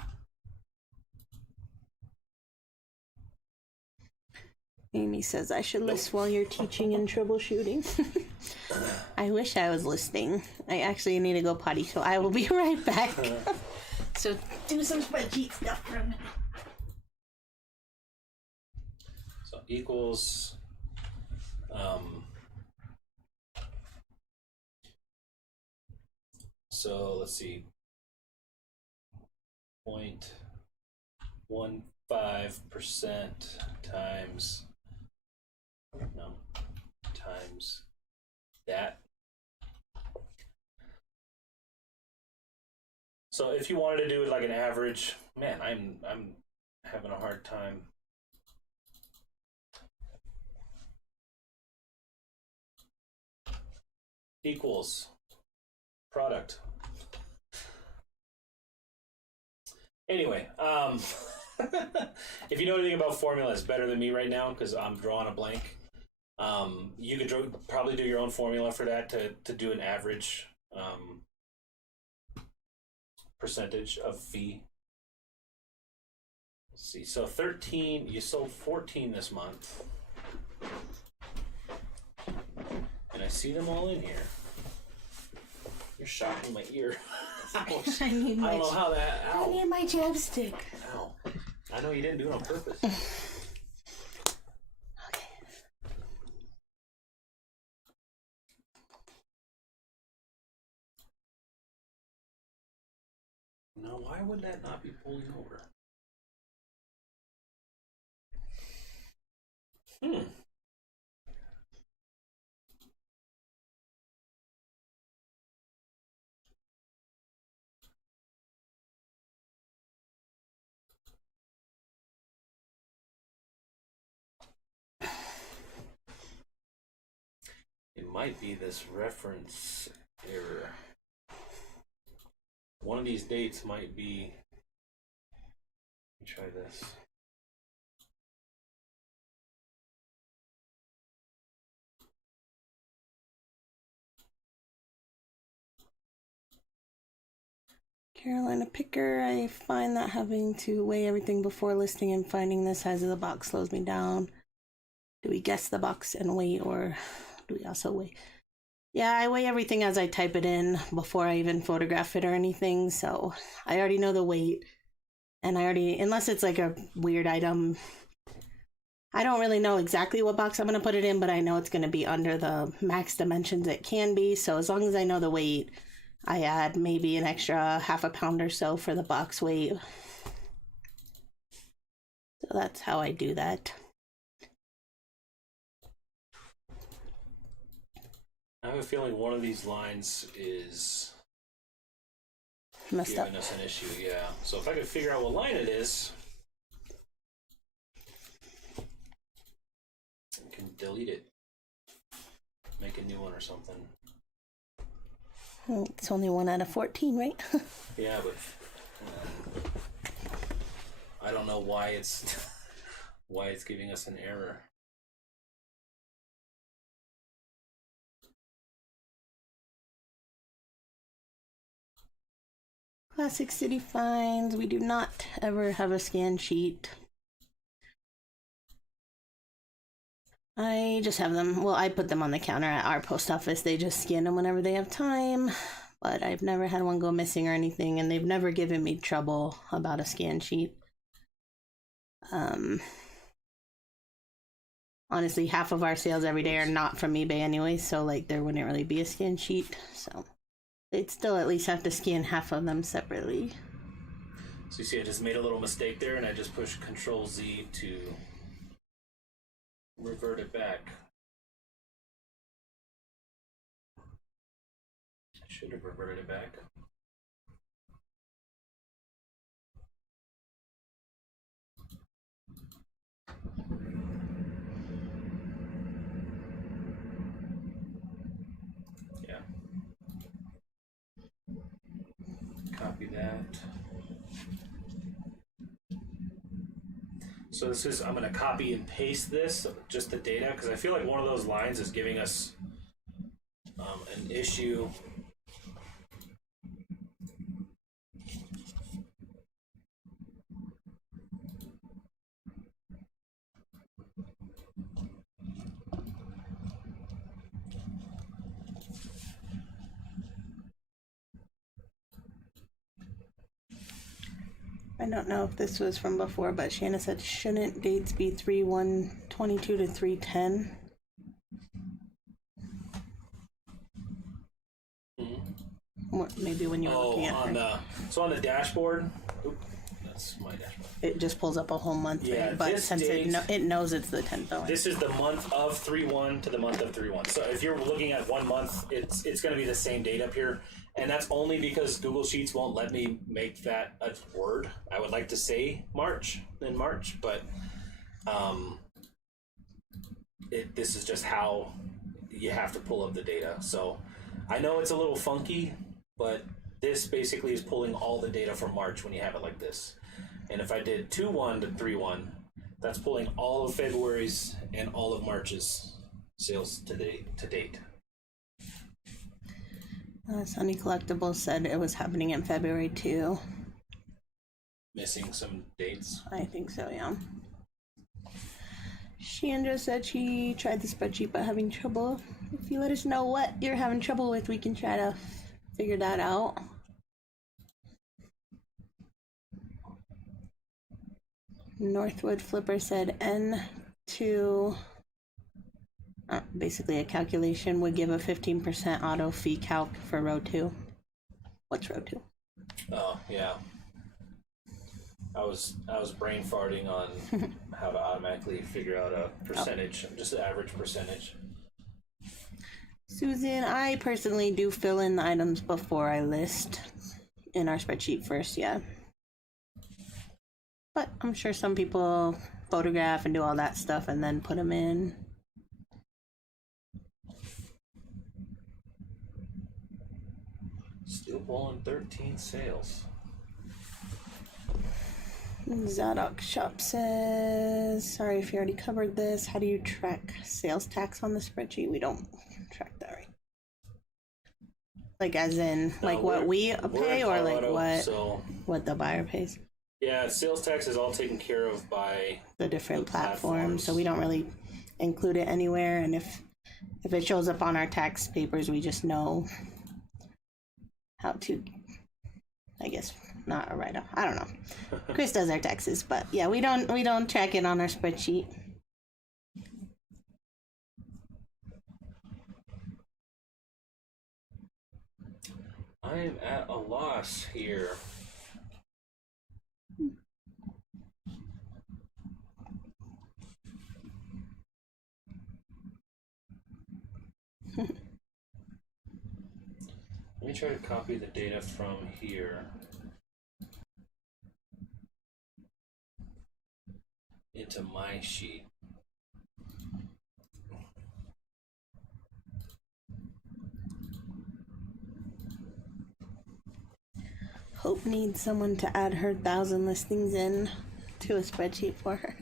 Amy says, I should list while you're teaching and troubleshooting. I wish I was listening. I actually need to go potty, so I will be right back. So do some spreadsheet stuff for a minute. So equals so let's see, 0.15% times that. So if you wanted to do it like an average, man, I'm having a hard time. Equals product. Anyway, if you know anything about formulas better than me right now, because I'm drawing a blank, you could probably do your own formula for that to do an average percentage of fee. Let's see, so 13, you sold 14 this month. And I see them all in here. You're shocking my ear. I don't know how that. Ow. I need my chapstick. Ow. I know you didn't do it on purpose. Okay. Now, why would that not be pulling over? It might be this reference error. One of these dates might be. Let me try this. Carolina Picker, I find that having to weigh everything before listing and finding the size of the box slows me down. Do we guess the box and weigh, or do we also weigh? Yeah, I weigh everything as I type it in before I even photograph it or anything, so I already know the weight. And unless it's like a weird item, I don't really know exactly what box I'm going to put it in, but I know it's going to be under the max dimensions it can be, so as long as I know the weight, I add maybe an extra half a pound or so for the box weight. So that's how I do that. I have a feeling one of these lines is messed up. giving us an issue, yeah. So if I could figure out what line it is, I can delete it. Make a new one or something. It's only 1 out of 14, right? Yeah, but I don't know why it's giving us an error. Classic City Finds. We do not ever have a scan sheet. I just have them, well, I put them on the counter at our post office. They just scan them whenever they have time, but I've never had one go missing or anything, and they've never given me trouble about a scan sheet. Honestly, half of our sales every day are not from eBay anyway, so like there wouldn't really be a scan sheet, so They'd still at least have to scan half of them separately. So you see I just made a little mistake there and I just pushed Control Z to revert it back. I should have reverted it back. Yeah. Copy that. So this is, I'm going to copy and paste this, just the data, because I feel like one of those lines is giving us an issue. I don't know if this was from before, but Shanna said, shouldn't dates be 3/1/22 to 3/10? Maybe when you're looking at on the dashboard. Oop, that's my dashboard. It just pulls up a whole month, yeah, thing, but since it knows it's the 10th. This is the month of 3/1 to the month of 3/1. So if you're looking at 1 month, it's going to be the same date up here, and that's only because Google Sheets won't let me make that a word. I would like to say March, but this is just how you have to pull up the data. So I know it's a little funky, but this basically is pulling all the data from March when you have it like this. And if I did 2/1 to 3/1, that's pulling all of February's and all of March's sales to date. Sunny Collectibles said it was happening in February too. Missing some dates? I think so, yeah. Chandra said she tried the spreadsheet but having trouble. If you let us know what you're having trouble with, we can try to figure that out. Northwood Flipper said N2, basically a calculation, would give a 15% auto fee calc for row 2. What's row 2? Oh, yeah. I was brain farting on how to automatically figure out a percentage, just an average percentage. Susan, I personally do fill in the items before I list in our spreadsheet first, yeah. But I'm sure some people photograph and do all that stuff and then put them in. Still pulling 13 sales. Zadok Shop says, sorry if you already covered this. How do you track sales tax on the spreadsheet? We don't track that, right? Like as in, like what we pay or like what the buyer pays? Yeah, sales tax is all taken care of by the different platforms, so we don't really include it anywhere. And if it shows up on our tax papers, we just know how to, I guess, not a write-off. I don't know. Chris does our taxes, but yeah, we don't track it on our spreadsheet. I'm at a loss here. Let me try to copy the data from here into my sheet. Hope needs someone to add her 1,000 listings in to a spreadsheet for her.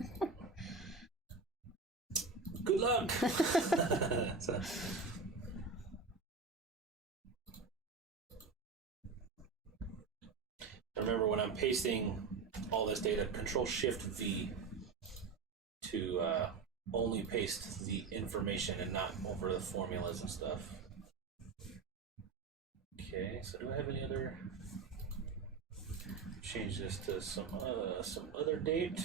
Good luck. Remember, when I'm pasting all this data, Control-Shift-V to only paste the information and not over the formulas and stuff. Okay, so do I have any other? Change this to some other date.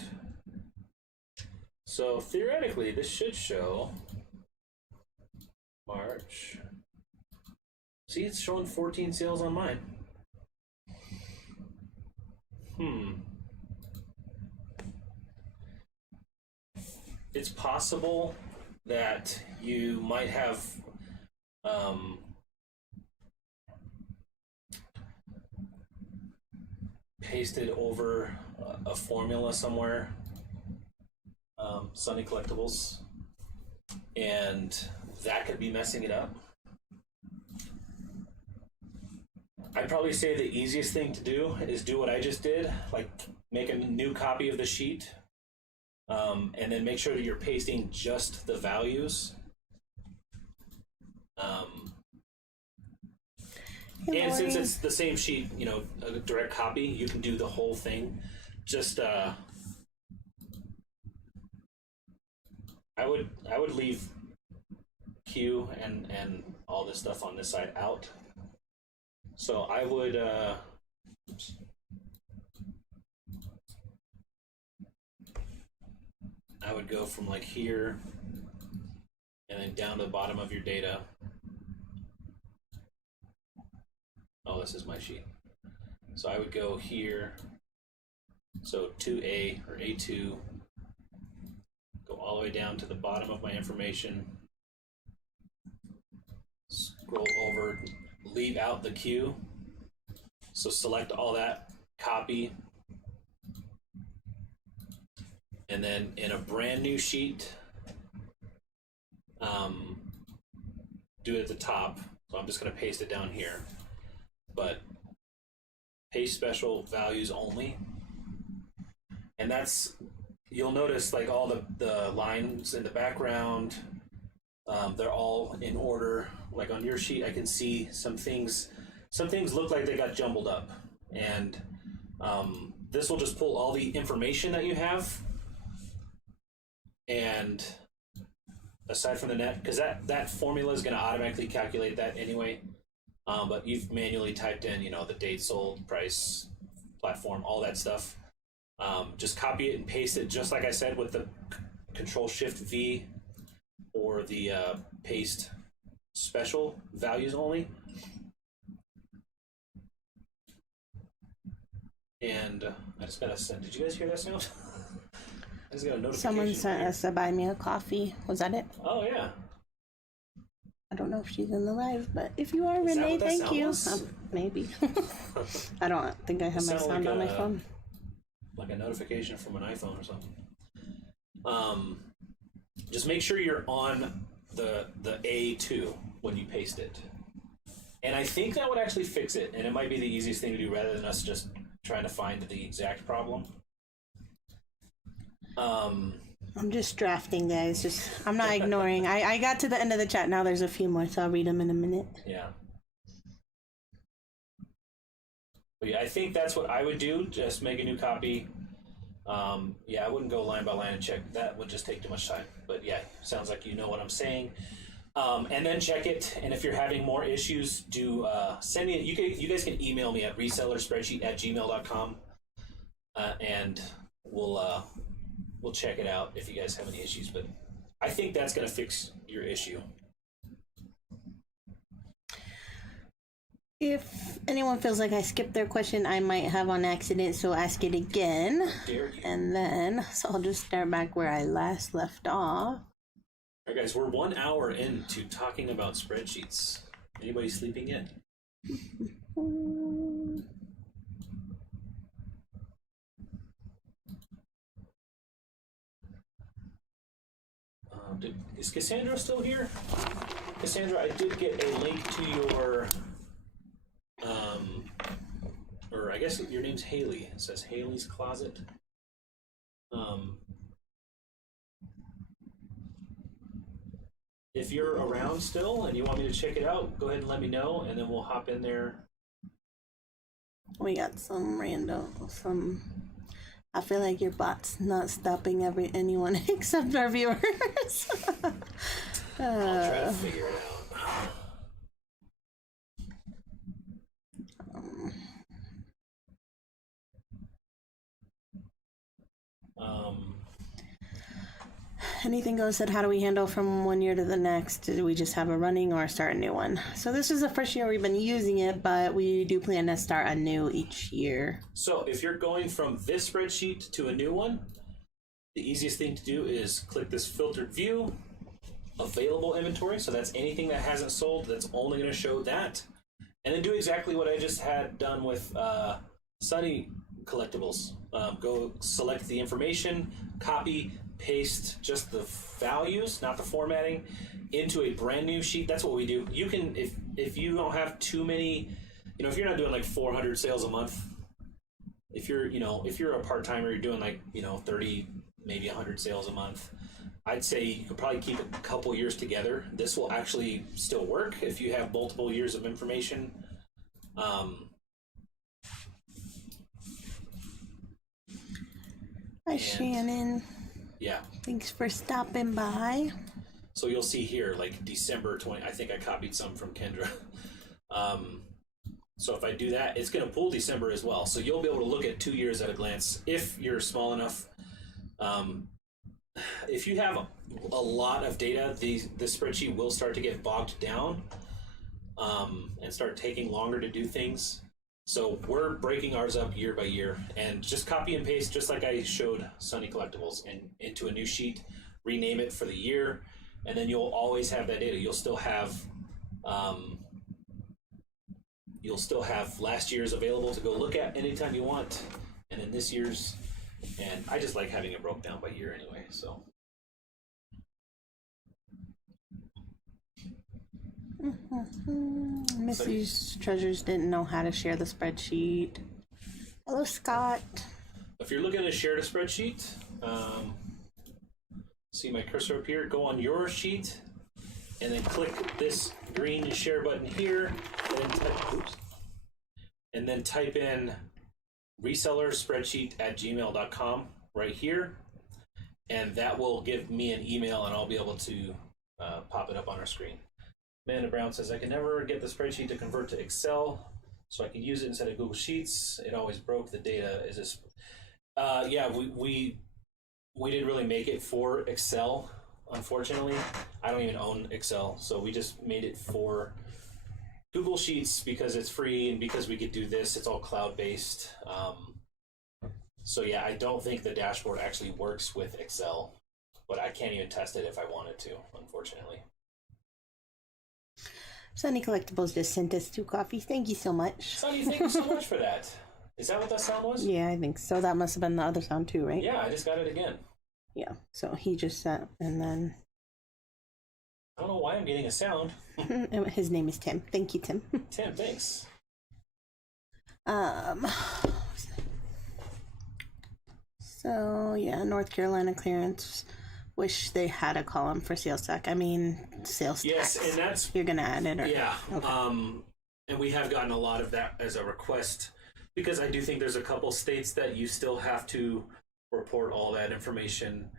So theoretically, this should show March See, it's showing 14 sales on mine. It's possible that you might have pasted over a formula somewhere, Sunny Collectibles, and that could be messing it up. I'd probably say the easiest thing to do is do what I just did, like make a new copy of the sheet, and then make sure that you're pasting just the values. And since it's the same sheet, you know, a direct copy, you can do the whole thing. Just I would leave Q and all this stuff on this side out. So I would go from like here and then down to the bottom of your data. Oh, this is my sheet. So I would go here, so 2A or A2, go all the way down to the bottom of my information, scroll over, leave out the Q, so select all that, copy, and then in a brand new sheet, do it at the top. So I'm just going to paste it down here. But paste special values only, and that's, you'll notice like all the lines in the background, they're all in order. Like on your sheet I can see some things look like they got jumbled up, and this will just pull all the information that you have, and aside from the net, because that formula is going to automatically calculate that anyway. But you've manually typed in, you know, the date sold, price, platform, all that stuff. Just copy it and paste it, just like I said, with the Control-Shift-V or the paste special values only. And I just got a send. Did you guys hear that sound? I just got a notification. Someone sent us to buy me a coffee. Was that it? Oh, yeah. I don't know if she's in the live, but if you are, Renee, thank you. Maybe. I don't think I have my sound on my phone. Like a notification from an iPhone or something. Just make sure you're on the A2 when you paste it. And I think that would actually fix it, and it might be the easiest thing to do rather than us just trying to find the exact problem. I'm just drafting, guys. I'm not ignoring. I got to the end of the chat. Now there's a few more, so I'll read them in a minute. Yeah. But yeah, I think that's what I would do. Just make a new copy. Yeah, I wouldn't go line by line and check. That would just take too much time. But yeah, sounds like you know what I'm saying. And then check it. And if you're having more issues, do send me. You guys can email me at resellerspreadsheet@gmail.com, and we'll check it out if you guys have any issues. But I think that's going to fix your issue. If anyone feels like I skipped their question, I might have on accident, so ask it again. Dare you. And then, so I'll just start back where I last left off. All right, guys, we're 1 hour into talking about spreadsheets. Anybody sleeping yet? Is Cassandra still here? Cassandra, I did get a link to your, or I guess your name's Haley. It says Haley's Closet. If you're around still and you want me to check it out, go ahead and let me know, and then we'll hop in there. We got some I feel like your bot's not stopping anyone except our viewers. I'll try to figure it out. anything goes said, how do we handle from one year to the next? Do we just have a running or start a new one? So this is the first year we've been using it, but we do plan to start a new each year. So if you're going from this spreadsheet to a new one, the easiest thing to do is click this filtered view, available inventory. So that's anything that hasn't sold, that's only going to show that. And then do exactly what I just had done with Sunny Collectibles. Go select the information, copy, paste just the values, not the formatting, into a brand new sheet. That's what we do. You can, if you don't have too many, if you're not doing like 400 sales a month, if you're a part-timer, you're doing like 30, maybe 100 sales a month, I'd say you could probably keep a couple years together. This will actually still work if you have multiple years of information. Hi, Shannon. Yeah. Thanks for stopping by. So you'll see here, like December 20, I think I copied some from Kendra. So if I do that, it's going to pull December as well. So you'll be able to look at 2 years at a glance if you're small enough. If you have a lot of data, the spreadsheet will start to get bogged down and start taking longer to do things. So we're breaking ours up year by year, and just copy and paste, just like I showed Sunny Collectibles, and into a new sheet, rename it for the year, and then you'll always have that data. You'll still have last year's available to go look at anytime you want, and then this year's. And I just like having it broke down by year anyway, so. Missy's Treasures didn't know how to share the spreadsheet. Hello, Scott. If you're looking to share the spreadsheet, see my cursor up here, go on your sheet, and then click this green share button here, and then type in resellerspreadsheet@gmail.com right here, and that will give me an email, and I'll be able to pop it up on our screen. Amanda Brown says, I can never get the spreadsheet to convert to Excel, so I can use it instead of Google Sheets. It always broke the data. Is this? Yeah, we didn't really make it for Excel, unfortunately. I don't even own Excel, so we just made it for Google Sheets because it's free and because we could do this. It's all cloud-based. So yeah, I don't think the dashboard actually works with Excel, but I can't even test it if I wanted to, unfortunately. Sunny Collectibles just sent us 2 coffees. Thank you so much. Sunny, thank you so much for that. Is that what that sound was? Yeah, I think so. That must have been the other sound too, right? Yeah, I just got it again. Yeah, so he just sent, and then... I don't know why I'm getting a sound. His name is Tim. Thank you, Tim. Tim, thanks. So, yeah, North Carolina clearance. Wish they had a column for sales tax. I mean, sales tax. Yes, and that's... You're going to add it? Or... Yeah. Okay. And we have gotten a lot of that as a request, because I do think there's a couple states that you still have to report all that information.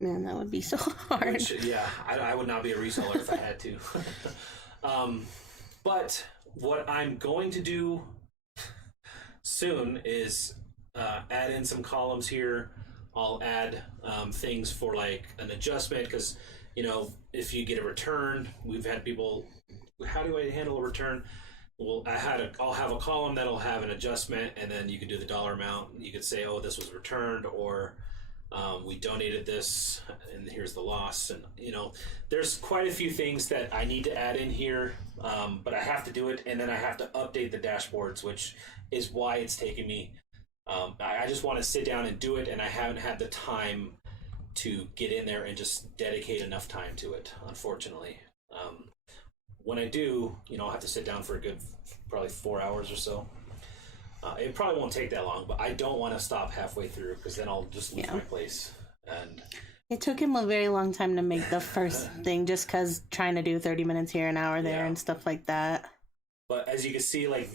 Man, that would be so hard. Which, yeah, I would not be a reseller if I had to. But what I'm going to do soon is add in some columns here. I'll add things for like an adjustment, because if you get a return, we've had people, how do I handle a return? Well, I'll have a column that'll have an adjustment, and then you could do the dollar amount. You could say, oh, this was returned, or we donated this, and here's the loss. And there's quite a few things that I need to add in here, but I have to do it, and then I have to update the dashboards, which is why it's taking me. I just want to sit down and do it, and I haven't had the time to get in there and just dedicate enough time to it, unfortunately. When I do, I'll have to sit down for a good probably 4 hours or so. It probably won't take that long, but I don't want to stop halfway through, because then I'll just lose my place. And it took him a very long time to make the first thing, just because trying to do 30 minutes here, an hour there, and stuff like that. But as you can see, like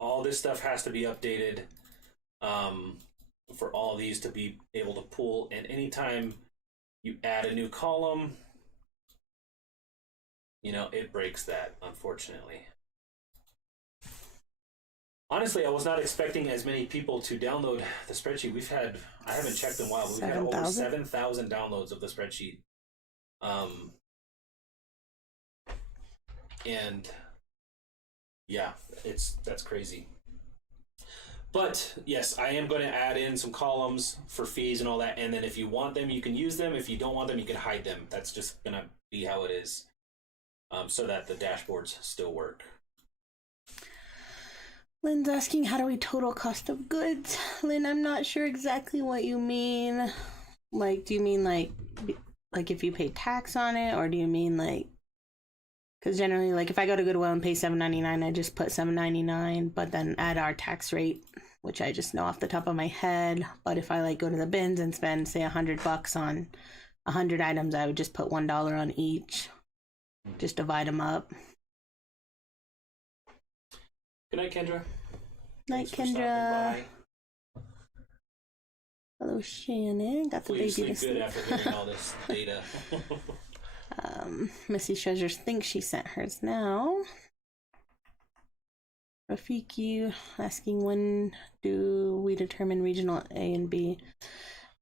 all this stuff has to be updated for all these to be able to pull. And anytime you add a new column, it breaks that, unfortunately. Honestly, I was not expecting as many people to download the spreadsheet. I haven't checked in a while, but we've had over 7,000 downloads of the spreadsheet. And yeah, that's crazy. But yes, I am going to add in some columns for fees and all that. And then if you want them, you can use them. If you don't want them, you can hide them. That's just going to be how it is, so that the dashboards still work. Lynn's asking, how do we total cost of goods? Lynn, I'm not sure exactly what you mean. Like, do you mean like if you pay tax on it, or do you mean like, because generally, like if I go to Goodwill and pay $7.99, I just put $7.99, but then add our tax rate, which I just know off the top of my head. But if I like go to the bins and spend say $100 on 100 items, I would just put $1 on each. Just divide them up. Good night, Kendra. Night, Kendra. Hello, Shannon. Got the baby to sleep. Good after hearing all this data. Missy Treasures thinks she sent hers now. Rafiki asking, when do we determine regional A and B?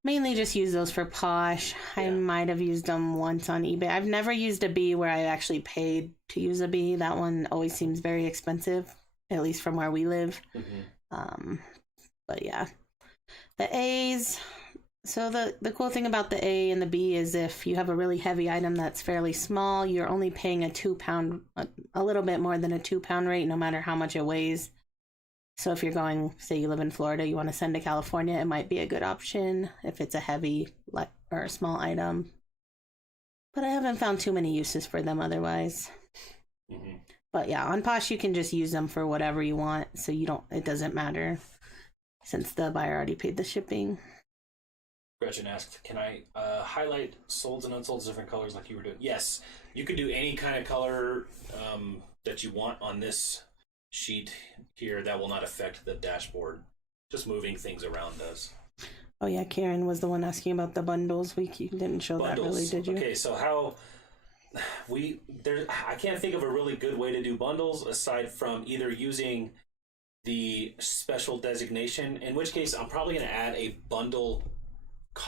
Mainly just use those for Posh. Yeah. I might have used them once on eBay. I've never used a B where I actually paid to use a B. That one always seems very expensive, at least from where we live. Mm-hmm. But yeah, the A's. So the cool thing about the A and the B is if you have a really heavy item that's fairly small, you're only paying a 2 pound, a little bit more than a 2 pound rate, no matter how much it weighs. So if you're going, say you live in Florida, you want to send to California, it might be a good option if it's a heavy or a small item. But I haven't found too many uses for them otherwise. Mm-hmm. But yeah, on Posh you can just use them for whatever you want, so it doesn't matter since the buyer already paid the shipping. Gretchen asked, can I highlight solds and unsolds different colors like you were doing? Yes, you can do any kind of color that you want on this sheet here. That will not affect the dashboard. Just moving things around does. Oh yeah, Karen was the one asking about the bundles. You didn't show that really, did you? Okay, so how I can't think of a really good way to do bundles aside from either using the special designation, in which case I'm probably going to add a bundle